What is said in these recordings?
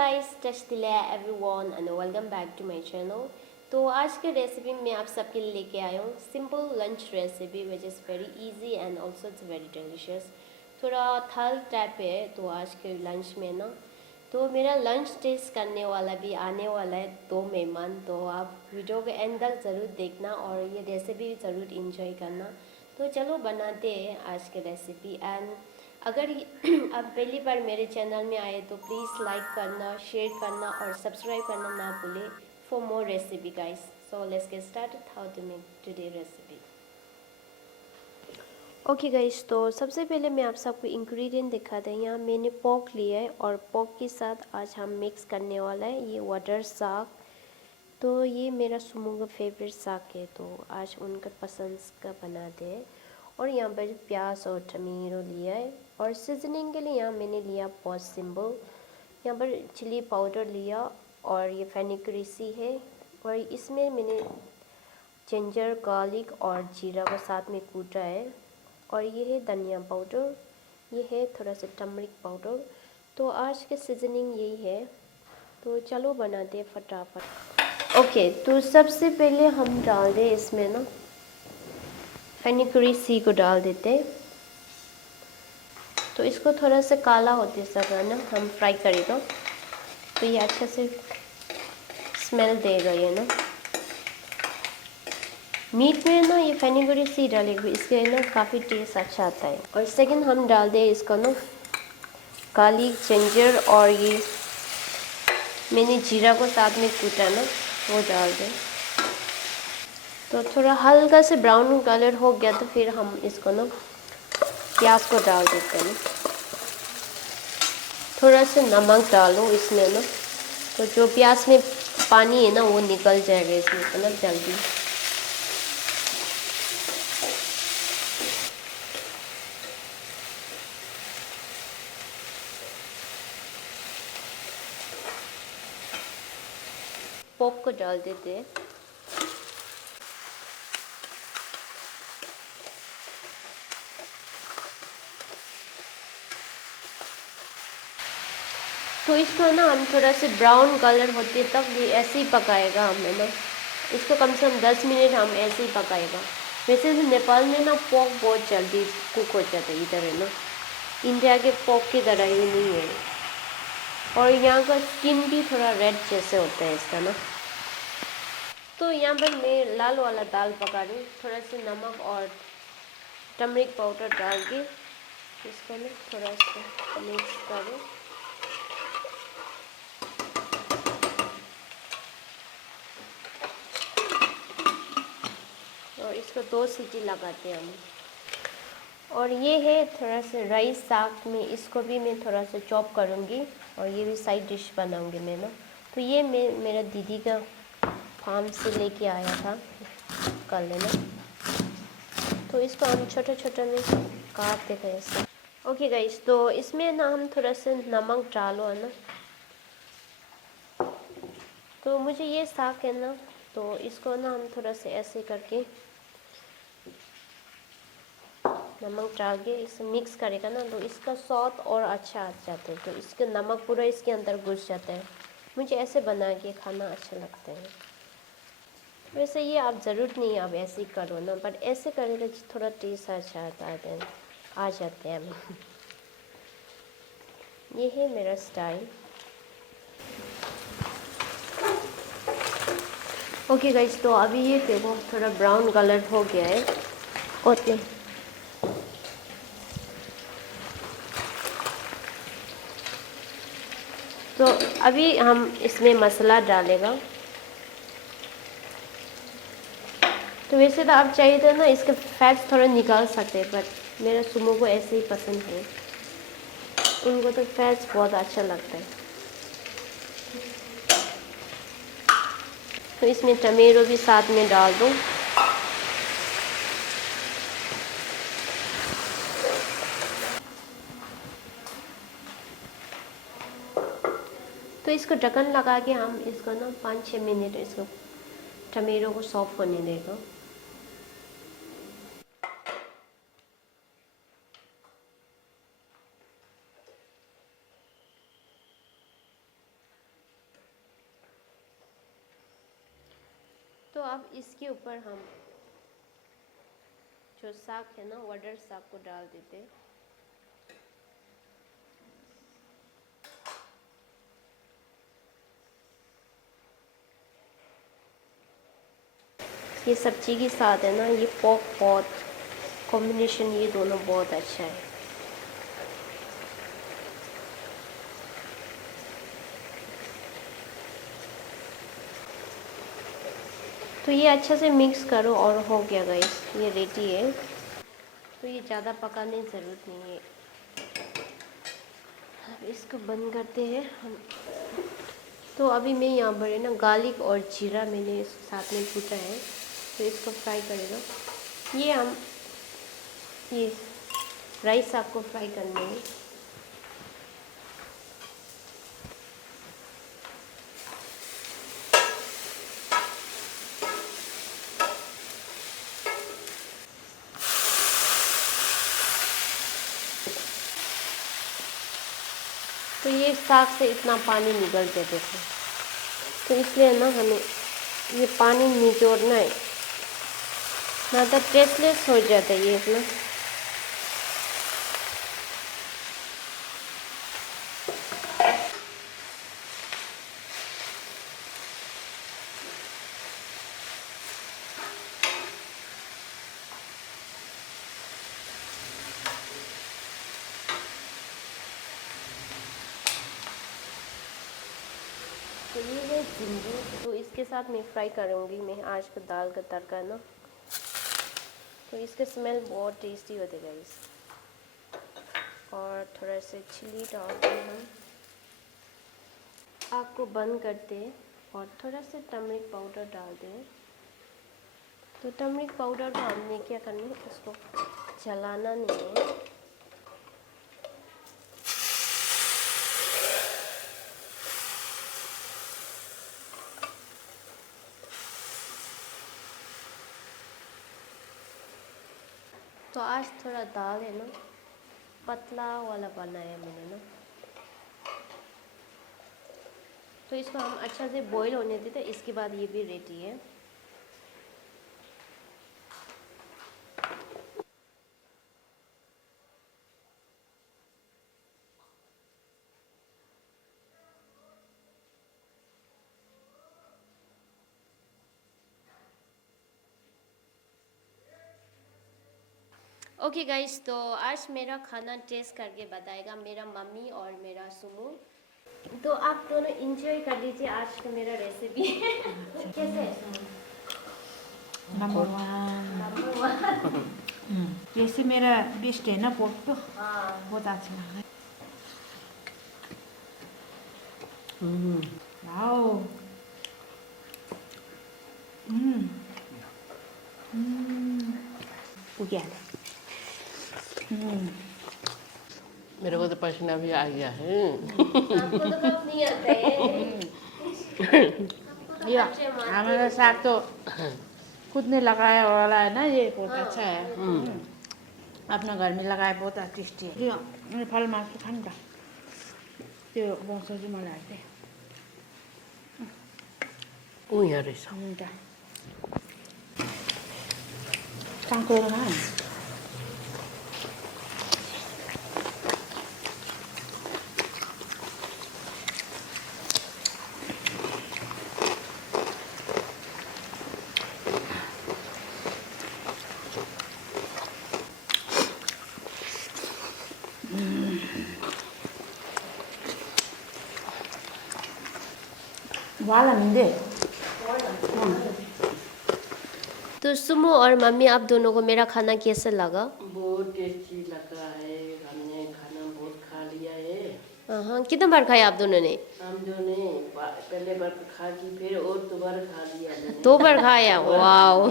guys, Tashtila everyone and welcome back to my channel. तो आज के रेसिपी में आप सबके लिए लेके आया हूँ simple lunch recipe which is very easy and also it's very delicious. थोड़ा थाल टाइप है तो आज के लंच में ना, तो मेरा लंच टेस्ट करने वाला भी आने वाला है दो मेहमान, तो आप वीडियो के एंड तक ज़रूर देखना और ये रेसिपी ज़रूर इंजॉय करना। तो चलो बनाते हैं आज के रेसिपी। एंड अगर आप पहली बार मेरे चैनल में आए तो प्लीज़ लाइक करना, शेयर करना और सब्सक्राइब करना ना भूलें for more recipe guys. So let's get started how to make today recipe. Okay guys, तो सबसे पहले मैं आप सबको इंग्रेडिएंट दिखा दें। यहाँ मैंने पोर्क लिया है और पोर्क के साथ आज हम मिक्स करने वाला है ये वाटर साग। तो ये मेरा सुमो का फेवरेट साग है, तो आज उनका पसंद का बनाते हैं। और यहाँ पर प्याज और टमाटो लिया है और सीजनिंग के लिए यहाँ मैंने लिया बहुत सिंपल। यहाँ पर चिली पाउडर लिया और ये फेनिक्रीसी है और इसमें मैंने जिंजर, गार्लिक और जीरा को साथ में कूटा है। और ये है धनिया पाउडर, ये है थोड़ा सा टर्मरिक पाउडर। तो आज के सीजनिंग यही है, तो चलो बनाते हैं फटाफट। ओके, तो सबसे पहले हम डाल दें इसमें ना फेनिक्रीसी को डाल देते। तो इसको थोड़ा सा काला होते तक ना हम फ्राई करेगा, तो ये अच्छे से स्मेल देगा ये ना। मीट में ना ये फेनिक्रीसी डालेगा, इसके ना काफ़ी टेस्ट अच्छा आता है। और सेकंड हम डाल दें इसको ना गार्लिक, जिंजर और ये मैंने जीरा को साथ में कूटा ना वो डाल दें। तो थोड़ा हल्का से ब्राउन कलर हो गया तो फिर हम इसको ना प्याज को डाल देते हैं। थोड़ा सा नमक डालो इसमें ना, तो जो प्याज में पानी है ना वो निकल जाएगा इसमें मतलब जल्दी। पोर्क को डाल देते हैं। तो इसको ना हम थोड़ा से ब्राउन कलर होते तक ये ऐसे ही पकाएगा हमें ना। इसको कम से कम 10 मिनट हम ऐसे ही पकाएगा। वैसे तो नेपाल में ना पोर्क बहुत जल्दी कुक हो जाता है, इधर है ना इंडिया के पोर्क की तरह ही नहीं है। और यहाँ का स्किन भी थोड़ा रेड जैसे होता है इसका ना। तो यहाँ पर मैं लाल वाला दाल पका रही हूँ, थोड़ा सा नमक और टर्मरिक पाउडर डाल के इसको ना थोड़ा सा मिक्स करूँ। और इसको 2 सीटी लगाते हैं हम। और ये है थोड़ा सा राइस साग में, इसको भी मैं थोड़ा सा चॉप करूँगी और ये भी साइड डिश बनाऊँगी मैं ना। तो ये मेरा दीदी का फार्म से लेके आया था कल है ना, तो इसको हम छोटे छोटे में काट देते हैं ऐसा। ओके गाइस, तो इसमें ना हम थोड़ा सा नमक डालो है ना। तो मुझे ये साग है ना, तो इसको ना हम थोड़ा सा ऐसे करके नमक डाल के इसे मिक्स करेगा ना, तो इसका स्वाद और अच्छा आ जाता है। तो इसके नमक पूरा इसके अंदर घुस जाता है। मुझे ऐसे बना के खाना अच्छा लगता है। वैसे ये आप ज़रूर नहीं आप ऐसे ही करो ना, बट ऐसे करें तो थोड़ा टेस्ट अच्छा आ जाते हैं हमें। ये है मेरा स्टाइल। ओके गाइस, तो अभी ये देखो थोड़ा ब्राउन कलर हो गया है। ओके, तो अभी हम इसमें मसाला डालेगा। तो वैसे तो आप चाहिए तो ना इसके फैट्स थोड़ा निकाल सकते हैं, बट मेरा सुमो को ऐसे ही पसंद है, उनको तो फैट्स बहुत अच्छा लगता है। तो इसमें टमेटो भी साथ में डाल दो। तो इसको ढक्कन लगा के हम इसको ना 5-6 मिनट इसको टमेटो को सॉफ्ट होने देगा। तो अब इसके ऊपर हम जो साग है ना, वाटर साग को डाल देते हैं। ये सब्जी के साथ है ना, ये पोर्क बहुत कॉम्बिनेशन, ये दोनों बहुत अच्छा है। तो ये अच्छा से मिक्स करो और हो गया गाइस, ये रेडी है। तो ये ज़्यादा पकाने की ज़रूरत नहीं है। अब इसको बंद करते हैं हम। तो अभी मैं यहाँ पर है ना गार्लिक और जीरा मैंने साथ में कूटा है, तो इसको फ्राई करेगा। ये हम ये राइस साग को फ्राई करने हैं। तो ये साग से इतना पानी निकल के देखो, तो इसलिए ना हमें ये पानी निचोड़ना है, ना तो टेस्टलेस हो जाता है ये इतना। तो ये है भिंडी, तो इसके साथ मैं फ्राई करूँगी मैं आज का दाल का तड़का ना। तो इसका स्मेल बहुत टेस्टी होता है गाइस। और थोड़ा सा चिली डालते हैं हम। आग को बंद करते हैं और थोड़ा सा टर्मरिक पाउडर डालते हैं। तो टर्मरिक पाउडर को हमने क्या करना है, इसको जलाना नहीं है। तो आज थोड़ा दाल है ना पतला वाला बनाया मैंने ना, तो इसको हम अच्छा से बॉईल होने देते, इसके बाद ये भी रेडी है। ओके गाइस, तो आज मेरा खाना टेस्ट करके बताएगा मेरा मम्मी और मेरा सुमू। तो आप दोनों एंजॉय कर लीजिए आज का मेरा रेसिपी। कैसे है Sumu? Number one. Number one. जैसे मेरा बेस्ट है ना पोर्क, तो हाँ बहुत अच्छा लगा है। वाओ। हो गया। मेरे को तो पसीना भी आ गया है। आपको तो कब नहीं आता है। आपको तो या बच्चे मारते हमारा हैं। साग तो खुद ने लगाया वाला है ना, ये बहुत हाँ, अच्छा है। अपना घर में लगाए बहुत टेस्टी है। यो फल मासु खान्छ त्यो बस्छ चाहिँ मलाई चाहिँ ऊ यहाँ रहेछ। हुन्छ काँक्रो खा। वाला는데 तो सुमो और मम्मी आप दोनों को मेरा खाना कैसा लगा? बहुत टेस्टी लगा है, हमने खाना बहुत खा लिया है। हाँ, कितना बार खाया आप दोनों ने? हम जो ने पहले बार खा की फिर और दोबारा खा लिया मैंने। 2 बार खाया, वाओ।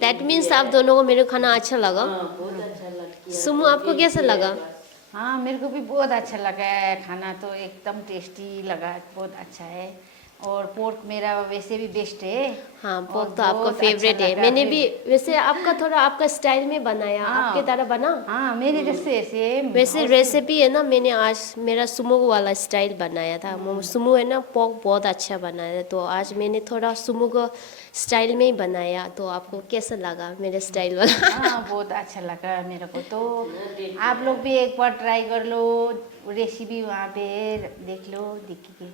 दैट मीन्स आप दोनों को मेरा खाना अच्छा लगा। हाँ, बहुत अच्छा लग गया। सुमो आपको कैसा लगा? हाँ, मेरे को भी बहुत अच्छा लगा है। खाना तो एकदम टेस्टी लगा, बहुत अच्छा है। और पोर्क मेरा वैसे भी बेस्ट है। हाँ और पोर्क तो आपका बहुत फेवरेट अच्छा है। लगा मैंने फिर। भी वैसे आपका थोड़ा आपका स्टाइल में बनाया, हाँ। आपके तरह बना। हाँ मेरे जैसे सेम। वैसे रेसिपी है ना, मैंने आज मेरा सुमो वाला स्टाइल बनाया था। सुमो है ना, पोर्क बहुत अच्छा बनाया था, तो आज मैंने थोड़ा सुमो को स्टाइल में ही बनाया। तो आपको कैसा लगा मेरा स्टाइल वाला? हाँ बहुत अच्छा लगा मेरे को तो। आप लोग भी एक बार ट्राई कर लो, रेसिपी वहाँ पे देख लो, देखिए।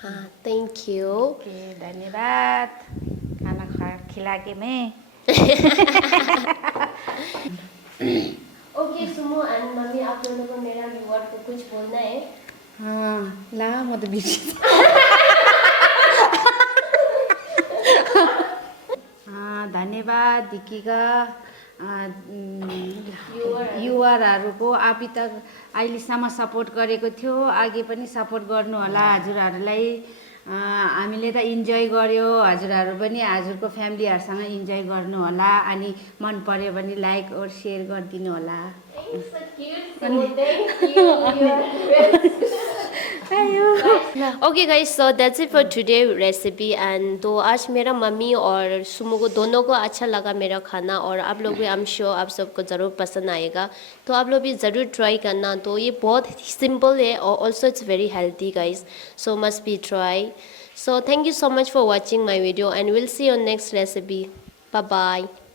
हाँ थैंक यू। ओके धन्यवाद खाना खिला के मैं। ओके सुमो एंड मम्मी, आप दोनों को मेरा व्यूअर को कुछ बोलना है? हाँ ला म त बिर्सेँ। धन्यवाद दिकिका युवारहरूको आफै त अहिलेसम्म सपोर्ट गरेको थियो, आगे पनि सपोर्ट गर्नु होला हजुरहरूलाई। हामीले त इन्जोय गर्यो, हजुरहरू पनि हजुरको फ्यामिलीहरूसँग इन्जोय गर्नु होला। अनि मन पर्यो भने लाइक और शेयर गरिदिनु होला। Okay guys, so that's it for today recipe and तो आज मेरा मम्मी और सुमो को दोनों को अच्छा लगा मेरा खाना, और आप लोग भी आई एम श्योर आप सबको ज़रूर पसंद आएगा। तो आप लोग भी ज़रूर ट्राई करना। तो ये बहुत सिंपल है और also it's very healthy guys, so must be try. So thank you so much for watching my video and we'll see you on next recipe. Bye bye.